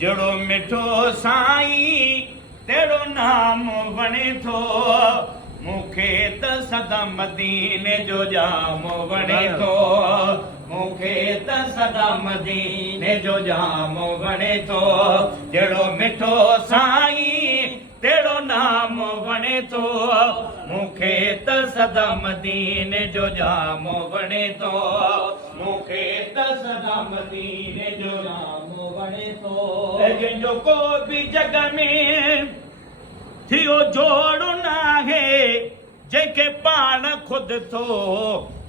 जड़ो मिठो साईं तेड़ो नाम वणे थो मूंखे त सदा मदीने जो जाम वणे थो मूंखे त सदा मदीने जो जाम वणे थो जड़ो मिठो साईं तेड़ो नाम वणे थो मूंखे त सदा मदीने जो जाम वणे थो मूंखे त सदा मदीने जो जाम वणे थो जंहिंजो को बि जग में थियो जोड़ नाहे जंहिंखे पाण ख़ुदि थो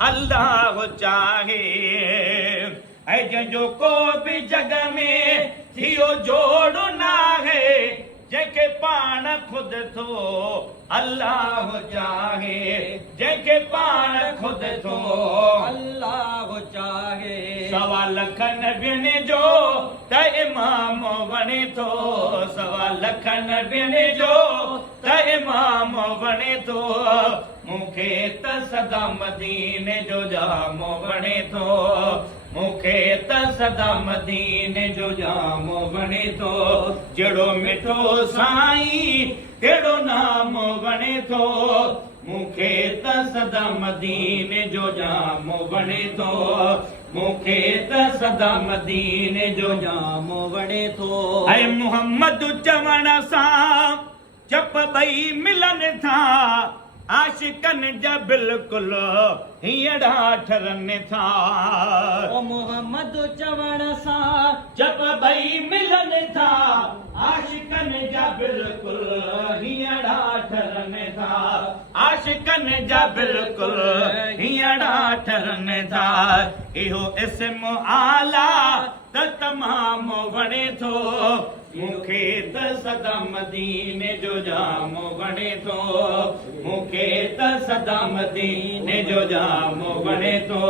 अल्लाह चाहे ऐं जंहिंजो को बि जग में थियो जोड़ नाहे जंहिंखे पाण ख़ुदि थो अल्लाह चाहे जंहिंखे पाण ख़ुदि थो अल्लाह चाहे सवा लख नबियनि जो त इमाम वणे थो सवा लख नबियनि जो त इमाम वणे थो मूंखे त सदा मदीने जो जाम वणे थो मूंखे त सदा मदीने जो जाम वणे थो जहिड़ो मिठो साईं कहिड़ो नाम वणे थो मूंखे त सदा मदीने जो जाम वणे थो मूंखे त सदा मदीने जो जाम वणे थो ऐं मुहम्मद चवण सां जप ॿई मिलनि था आशिकनि जा बिल्कुलु हीअड़ा ठरनि था ओ मोहम्मद चवण सां जब ॿई मिलनि था आशिकनि जा बिल्कुलु हीअड़ा ठरनि था आशिकनि जा बिल्कुलु हीअड़ा ठरनि था इहो इस्म आला त तमामु वणे थो मूंखे त सदा मदीने जो जाम वणे थो मूंखे त सदा मदीने जो जाम वणे थो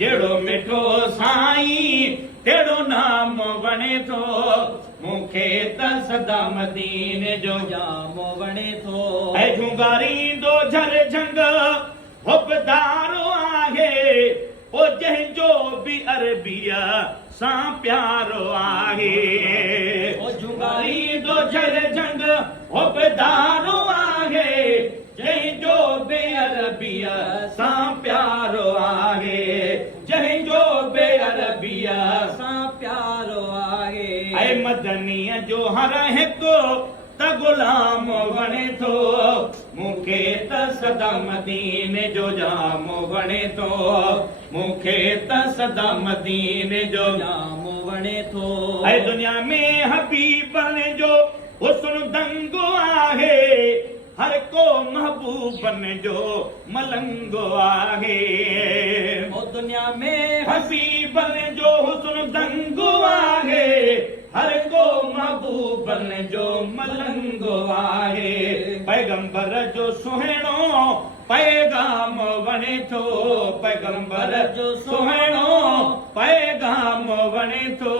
जहिड़ो मिठो साईं तहिड़ो नाम वणे थो मूंखे त सदा मदीने जो जाम वणे थो ऐं झुंगारींदो झर झंग हुबदारो आहे ओ जंहिंजो बि अरबीअ सां प्यारो आहे ओ झुंगारींदो झर झंग हुबदारो आहे जंहिंजो बि अरबीअ सां प्यारो आहे जंहिंजो बि अरबीअ सां प्यारो आहे ऐं मदनीअ जो हर हिकु त गुलाम वणे थो मूंखे त सदा मदीने जो जाम वणे थो मूंखे त सदा मदीने जो जाम वणे थो ऐं दुनिया में हबीबनि जो हुस्न दंगो आहे हर को महबूबनि जो मलंगो आहे ओ दुनिया में हबीबनि जो हुस्न दंगो आहे हर को महबूबनि जो मलंगो आहे पैगंबर जो सुहिणो पैगाम वणे थो पैगंबर जो सुहिणो पैगाम वणे थो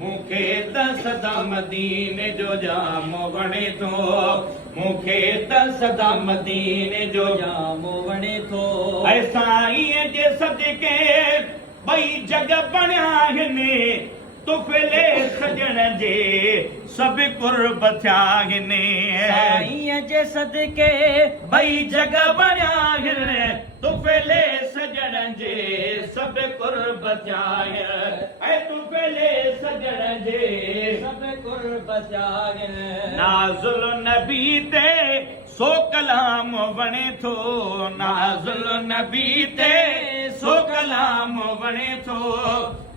मूंखे त सदा मदीने जो जाम वणे थो मूंखे त सदा मदीने जो जाम वणे थो ऐं साईं जे सदके ॿई जग बणिया आहिनि तुफ़िले सजण जे सभु कुर्ब थिया आहिनि साईं जे सदके ॿई जग बणिया आहिनि तुफ़िले सजण जे सभु कुर्ब थिया आहिनि ऐं तुफ़िले सजण जे सभु कुर्ब थिया आहिनि नाज़ुल नबी ते सो कलाम वणे थो नाज़ुल नबी ते सो कलाम वणे थो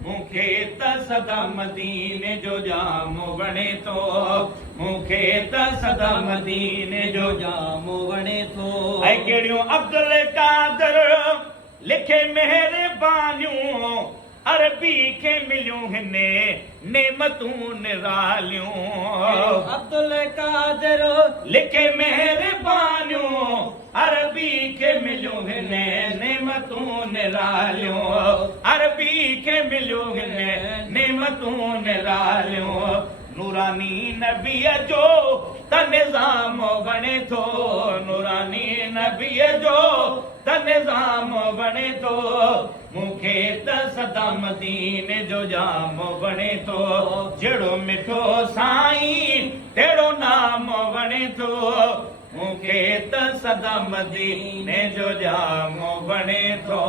मूंखे त सदा मदीने जो जाम वणे थो मूंखे त सदा मदीने जो जाम वणे थो ऐं कहिड़ियूं अब्दुल कादर लिखे महिरबानियूं अरबी खे मिलियूं हिन नेमतूं निरालियूं अब्दुल कादर लिखे महिरबानियूं अरबी खे मिलियूं हिन नेमतूं निरालियूं अरबी खे मिलियूं हिन नेमतूं निरालियूं नूरानी नबीअ जो त निज़ाम वणे थो नूरानी नबीअ जो त निज़ाम वणे थो मूंखे त सदा मदीने जो जाम वणे थो जहिड़ो मिठो साईं तहिड़ो नाम वणे थो मूंखे त सदा मदीने जो जाम वणे थो